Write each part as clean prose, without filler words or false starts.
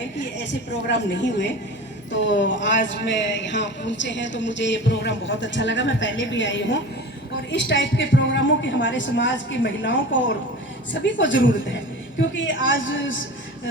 हैं कि ऐसे प्रोग्राम नहीं हुए। तो आज मैं यहाँ पहुँचे हैं तो मुझे ये प्रोग्राम बहुत अच्छा लगा। मैं पहले भी आई हूँ और इस टाइप के प्रोग्रामों की हमारे समाज की महिलाओं को और सभी को ज़रूरत है, क्योंकि आज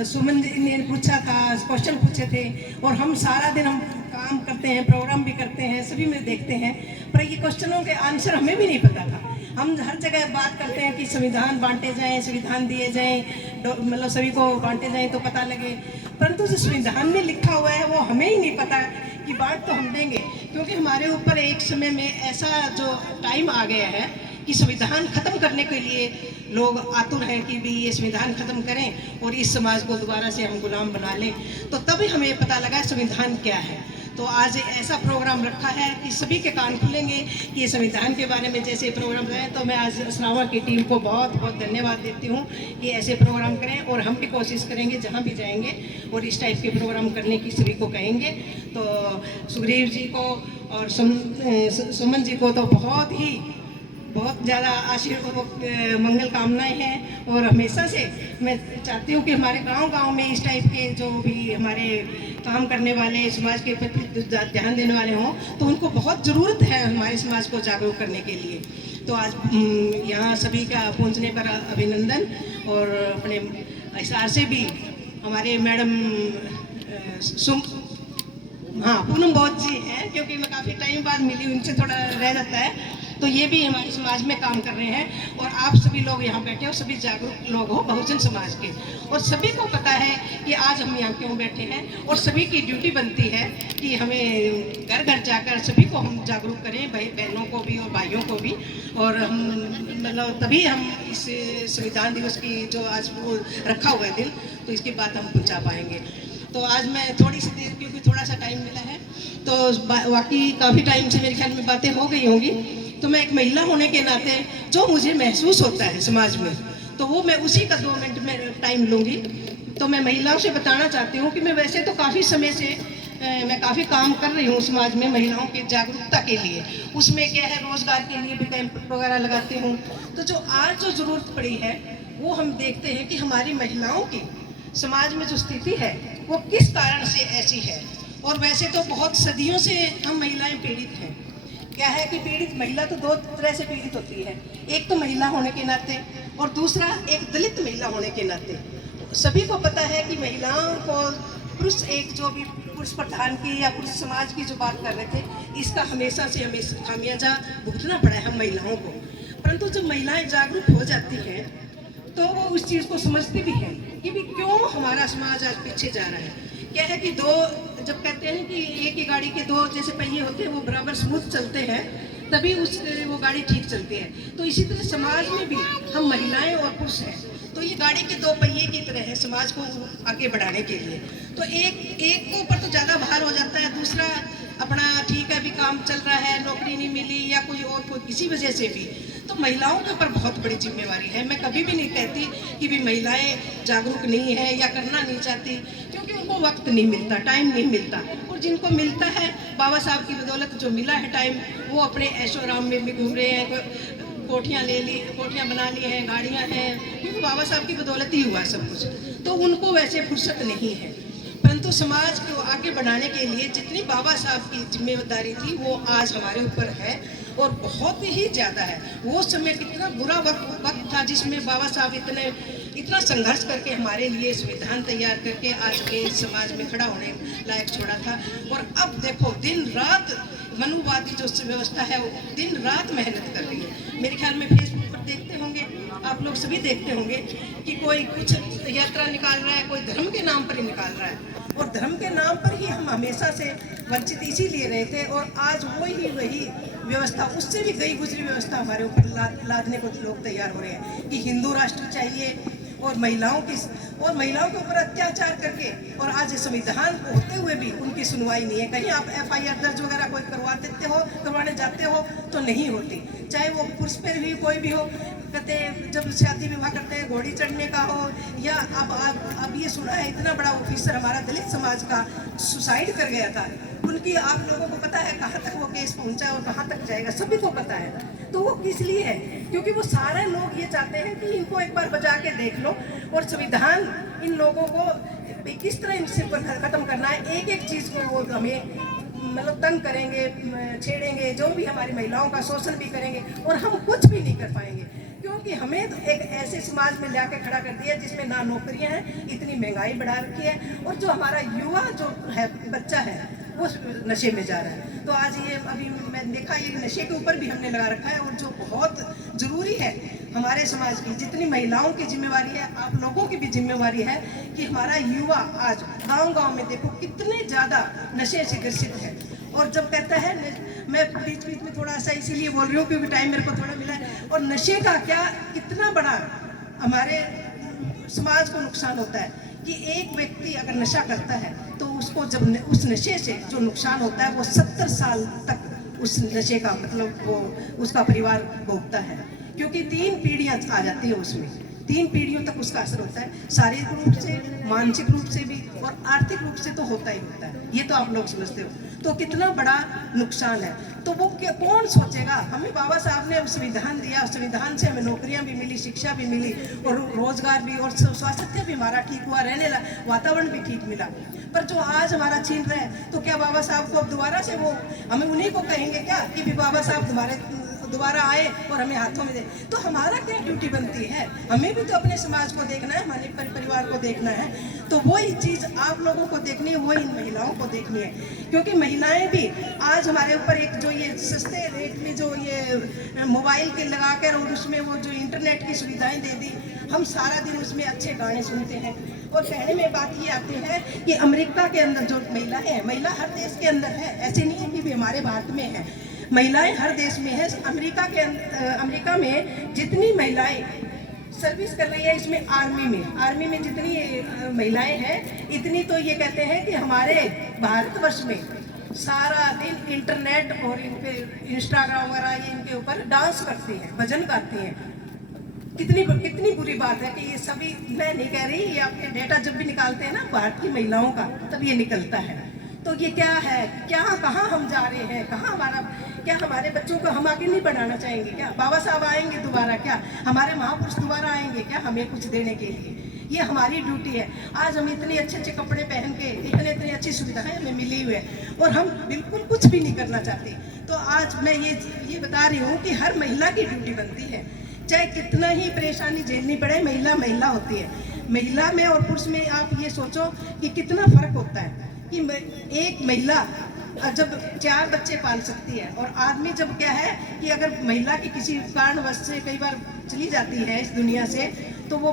सुमन जी ने पूछा था, क्वेश्चन पूछे थे और हम सारा दिन हम काम करते हैं, प्रोग्राम भी करते हैं, सभी में देखते हैं, पर ये क्वेश्चनों के आंसर हमें भी नहीं पता था। हम हर जगह बात करते हैं कि संविधान बांटे जाएं, संविधान दिए जाएं, मतलब सभी को बांटे जाएं तो पता लगे, परंतु जो संविधान में लिखा हुआ है वो हमें ही नहीं पता कि बांट तो हम देंगे, क्योंकि हमारे ऊपर एक समय में ऐसा जो टाइम आ गया है कि संविधान खत्म करने के लिए लोग आतुर हैं कि भी ये संविधान खत्म करें और इस समाज को दोबारा से हम गुलाम बना लें। तो तभी हमें पता लगा संविधान क्या है। तो आज ऐसा प्रोग्राम रखा है कि सभी के कान खुलेंगे कि ये संविधान के बारे में जैसे प्रोग्राम है। तो मैं आज असनावा की टीम को बहुत बहुत धन्यवाद देती हूँ कि ऐसे प्रोग्राम करें और हम भी कोशिश करेंगे जहाँ भी जाएंगे और इस टाइप के प्रोग्राम करने की सभी को कहेंगे। तो सुग्रीव जी को और सुमन जी को तो बहुत ज़्यादा मंगल कामनाएं हैं और हमेशा से मैं चाहती हूँ कि हमारे गांव-गांव में इस टाइप के जो भी हमारे काम करने वाले, समाज के प्रति ध्यान देने वाले हों, तो उनको बहुत ज़रूरत है हमारे समाज को जागरूक करने के लिए। तो आज यहाँ सभी का पहुँचने पर अभिनंदन। और अपने हिसार से भी हमारे मैडम पूनम बहुत जी हैं, क्योंकि मैं काफ़ी टाइम बाद मिली, उनसे थोड़ा रह जाता है। तो ये भी हमारे समाज में काम कर रहे हैं और आप सभी लोग यहाँ बैठे हो, सभी जागरूक लोग हो बहुजन समाज के, और सभी को पता है कि आज हम यहाँ क्यों बैठे हैं और सभी की ड्यूटी बनती है कि हमें घर घर जाकर सभी को हम जागरूक करें, बहनों को भी और भाइयों को भी। और हम मतलब तभी हम इस संविधान दिवस की जो आज वो रखा हुआ है दिन, तो इसकी बात हम पहुँचा पाएंगे। तो आज मैं थोड़ी सी देर, क्योंकि थोड़ा सा टाइम मिला है, तो बाकी काफ़ी टाइम से मेरे ख्याल में बातें हो गई होंगी। तो मैं एक महिला होने के नाते जो मुझे महसूस होता है समाज में, तो वो मैं उसी का 2 मिनट में टाइम लूँगी। तो मैं महिलाओं से बताना चाहती हूँ कि मैं वैसे तो काफ़ी समय से मैं काफ़ी काम कर रही हूँ समाज में महिलाओं की जागरूकता के लिए। उसमें क्या है, रोज़गार के लिए भी कैंप वगैरह लगाती हूँ। तो जो आज जो ज़रूरत पड़ी है वो हम देखते हैं कि हमारी महिलाओं की समाज में जो स्थिति है वो किस कारण से ऐसी है। और वैसे तो बहुत सदियों से हम महिलाएं पीड़ित हैं। क्या है कि पीड़ित महिला तो 2 तरह से पीड़ित होती है, एक तो महिला होने के नाते और दूसरा एक दलित महिला होने के नाते। सभी को पता है कि महिलाओं को पुरुष, एक जो भी पुरुष प्रधान की या पुरुष समाज की जो बात कर रहे थे, इसका हमेशा से हमें खामियाजा भुगतना पड़ा है हम महिलाओं को। परंतु जब महिलाएं जागरूक हो जाती हैं तो वो उस चीज़ को समझती भी है कि भी क्यों हमारा समाज आज पीछे जा रहा है। क्या है कि जब कहते हैं कि एक ही गाड़ी के 2 जैसे पहिए होते हैं, वो बराबर स्मूथ चलते हैं, तभी वो गाड़ी ठीक चलती है। तो इसी तरह समाज में भी हम महिलाएं और पुरुष हैं, तो ये गाड़ी के 2 पहिए की तरह है समाज को आगे बढ़ाने के लिए। तो एक के ऊपर तो ज़्यादा भार हो जाता है, दूसरा अपना ठीक है अभी काम चल रहा है, नौकरी नहीं मिली या कोई किसी वजह से भी, तो महिलाओं के ऊपर बहुत बड़ी जिम्मेवारी है। मैं कभी भी नहीं कहती कि भी महिलाएं जागरूक नहीं है या करना नहीं चाहती, क्योंकि उनको वक्त नहीं मिलता, टाइम नहीं मिलता। और जिनको मिलता है, बाबा साहब की बदौलत जो मिला है टाइम, वो अपने ऐशो आराम में भी घूम रहे हैं, कोठियाँ कोठियाँ बना ली हैं, गाड़ियाँ हैं, क्योंकि बाबा साहब की बदौलत ही हुआ सब कुछ। तो उनको वैसे फुर्सत नहीं है, परंतु समाज को आगे बढ़ाने के लिए जितनी बाबा साहब की जिम्मेदारी थी वो आज हमारे ऊपर है और बहुत ही ज़्यादा है। वो समय कितना बुरा वक्त था जिसमें बाबा साहब इतना संघर्ष करके हमारे लिए संविधान तैयार करके आज के समाज में खड़ा होने लायक छोड़ा था। और अब देखो दिन रात मनुवादी जो व्यवस्था है वो दिन रात मेहनत कर रही है। मेरे ख्याल में फेसबुक पर देखते होंगे, आप लोग सभी देखते होंगे कि कोई कुछ यात्रा निकाल रहा है, कोई धर्म के नाम पर ही निकाल रहा है, और धर्म के नाम पर ही हम हमेशा से वंचित इसीलिए रहे थे। और आज वही व्यवस्था, उससे भी गई गुजरी व्यवस्था हमारे ऊपर लादने को लोग तैयार हो रहे हैं कि हिंदू राष्ट्र चाहिए और महिलाओं के ऊपर अत्याचार करके, और आज संविधान होते हुए भी उनकी सुनवाई नहीं है। कहीं आप FIR दर्ज वगैरह कोई करवाने जाते हो तो नहीं होती, चाहे वो पुरुष पर भी कोई भी हो। कहते जब शादी विवाह करते हैं घोड़ी चढ़ने का हो, या अब ये सुना है इतना बड़ा ऑफिसर हमारा दलित समाज का सुसाइड कर गया था। उनकी आप लोगों को पता है कहाँ तक वो केस पहुँचा और कहाँ तक जाएगा, सभी को पता है। तो वो किस लिए है, क्योंकि वो सारे लोग ये चाहते हैं कि इनको एक बार बजा के देख लो और संविधान इन लोगों को कि किस तरह इनसे खत्म करना है। एक एक चीज़ को वो हमें मतलब तंग करेंगे, छेड़ेंगे, जो भी हमारी महिलाओं का शोषण भी करेंगे और हम कुछ भी नहीं कर पाएंगे, क्योंकि हमें तो एक ऐसे समाज में लाके खड़ा कर दिया जिसमें ना नौकरियां हैं, इतनी महंगाई बढ़ा रखी है, और जो हमारा युवा जो है बच्चा है वो नशे में जा रहा है। तो आज ये अभी मैं देखा, ये नशे के ऊपर भी हमने लगा रखा है, और जो बहुत ज़रूरी है हमारे समाज की, जितनी महिलाओं की जिम्मेवारी है, आप लोगों की भी जिम्मेवारी है कि हमारा युवा आज गांव-गांव में देखो कितने ज़्यादा नशे से ग्रसित है। और जब कहता है, मैं बीच बीच में थोड़ा सा इसीलिए बोल रही हूँ क्योंकि टाइम मेरे को थोड़ा मिला है, और नशे का क्या कितना बड़ा हमारे समाज को नुकसान होता है कि एक व्यक्ति अगर नशा करता है तो उसको जब उस नशे से जो नुकसान होता है वो 70 साल तक उस नशे का मतलब वो उसका परिवार भोगता है, क्योंकि 3 पीढ़ियां आ जाती है उसमें, 3 पीढ़ियों तक उसका असर होता है, शारीरिक रूप से, मानसिक रूप से भी, और आर्थिक रूप से तो होता ही होता है। ये तो आप लोग समझते हो, तो कितना बड़ा नुकसान है। तो वो कौन सोचेगा? हमें बाबा साहब ने संविधान दिया, संविधान से हमें नौकरियां भी मिली, शिक्षा भी मिली, और रोजगार भी, और स्वास्थ्य भी हमारा ठीक हुआ, रहने वातावरण भी ठीक मिला। पर जो आज हमारा छीन रहे हैं, तो क्या बाबा साहब को अब दोबारा से वो हमें उन्हीं को कहेंगे क्या कि भी बाबा साहब तुम्हारे दोबारा आए और हमें हाथों में दे? तो हमारा क्या ड्यूटी बनती है? हमें भी तो अपने समाज को देखना है, हमारे परिवार को देखना है। तो वही चीज़ आप लोगों को देखनी है, वही इन महिलाओं को देखनी है, क्योंकि महिलाएं भी आज हमारे ऊपर एक जो ये सस्ते रेट में जो ये मोबाइल के लगा कर और उसमें वो जो इंटरनेट की सुविधाएं दे दी, हम सारा दिन उसमें अच्छे गाने सुनते हैं। और कहने में बात ये आती है कि अमेरिका के अंदर जो महिला है, महिला हर देश के अंदर है, ऐसे नहीं है कि भी हमारे भारत में है, महिलाएं हर देश में है। अमेरिका में जितनी महिलाएं सर्विस कर रही है, इसमें आर्मी में जितनी महिलाएं हैं, इतनी तो ये कहते हैं कि हमारे भारतवर्ष में सारा दिन इंटरनेट और इन पे इंस्टाग्राम वगैरह ये इनके ऊपर डांस करती हैं, भजन गाती हैं। कितनी बुरी बात है कि ये सभी, मैं नहीं कह रही, ये आपके डेटा जब भी निकालते हैं ना भारत की महिलाओं का, तब ये निकलता है। तो ये क्या है, क्या कहाँ हम जा रहे हैं, कहाँ हमारा, क्या हमारे बच्चों को हम आगे नहीं बढ़ाना चाहेंगे क्या? बाबा साहब आएंगे दोबारा क्या? हमारे महापुरुष दोबारा आएंगे क्या हमें कुछ देने के लिए? ये हमारी ड्यूटी है। आज हम इतने अच्छे अच्छे कपड़े पहन के, इतनी अच्छी सुविधाएं हमें मिली हुई है, और हम बिल्कुल कुछ भी नहीं करना चाहते। तो आज मैं ये बता रही हूँ कि हर महिला की ड्यूटी बनती है, चाहे कितना ही परेशानी झेलनी पड़े, महिला होती है। महिला में और पुरुष में आप ये सोचो कि कितना फर्क होता है कि एक महिला जब 4 बच्चे पाल सकती है, और आदमी जब क्या है कि अगर महिला की किसी कारणवश से कई बार चली जाती है इस दुनिया से, तो वो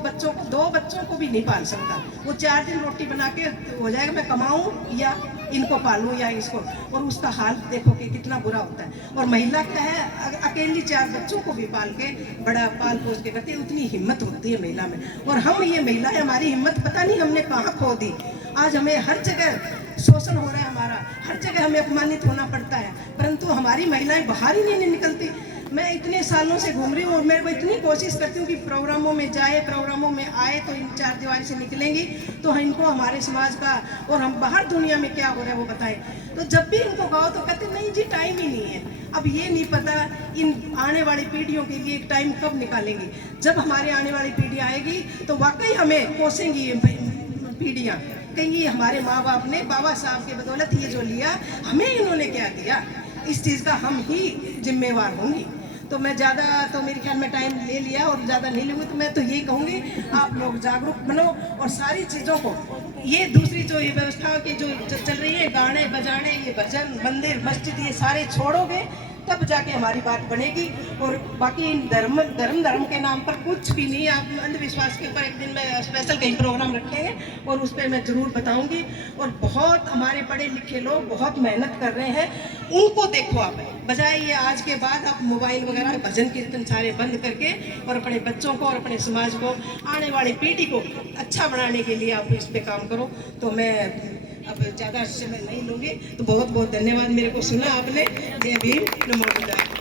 2 बच्चों को भी नहीं पाल सकता। वो 4 दिन रोटी बना के हो जाएगा, मैं कमाऊं या इनको पालूं या इसको, और उसका हाल देखो कि कितना बुरा होता है। और महिला क्या है, अकेली 4 बच्चों को भी पाल के बड़ा पाल पोस के करती है, उतनी हिम्मत होती है महिला में। और हम ये महिला है, हमारी हिम्मत पता नहीं हमने कहाँ खो दी। आज हमें हर जगह शोषण हो रहा है, हमारा हर जगह हमें अपमानित होना पड़ता है, परंतु हमारी महिलाएं बाहर ही नहीं निकलती। मैं इतने सालों से घूम रही हूँ और मैं वो इतनी कोशिश करती हूँ कि प्रोग्रामों में जाए, प्रोग्रामों में आए, तो इन 4 दीवारी से निकलेंगी तो इनको हमारे समाज का और हम बाहर दुनिया में क्या हो रहा है वो बताएं। तो जब भी इनको कहो तो कहते नहीं जी टाइम ही नहीं है। अब ये नहीं पता इन आने वाली पीढ़ियों के लिए एक टाइम कब निकालेंगे। जब हमारे आने वाली पीढ़ी आएगी तो वाकई हमें कोसेंगी पीढ़ियाँ, कहेंगी हमारे माँ बाप ने बाबा साहब के बदौलत ये जो लिया, हमें इन्होंने क्या दिया, इस चीज़ का हम ही जिम्मेवार होंगी। तो मैं ज़्यादा, तो मेरे ख्याल में टाइम ले लिया और ज़्यादा नहीं लूँगी, तो मैं तो यही कहूँगी आप लोग जागरूक बनो और सारी चीज़ों को, ये दूसरी जो ये व्यवस्था की जो चल रही है, गाने बजाने, ये भजन, मंदिर मस्जिद, ये सारे छोड़ोगे तब जाके हमारी बात बनेगी। और बाकी धर्म के नाम पर कुछ भी नहीं। आप अंधविश्वास के ऊपर एक दिन में स्पेशल कहीं प्रोग्राम रखेंगे और उस पर मैं ज़रूर बताऊंगी। और बहुत हमारे पढ़े लिखे लोग बहुत मेहनत कर रहे हैं, उनको देखो आप, बजाय ये आज के बाद आप मोबाइल वगैरह भजन कीर्तन सारे बंद करके और अपने बच्चों को और अपने समाज को, आने वाली पीढ़ी को अच्छा बनाने के लिए आप इस पे काम करो। तो मैं अब ज़्यादा समय नहीं लूँगी, तो बहुत बहुत धन्यवाद मेरे को सुना आपने। जय भीम, नमो बुद्धाय।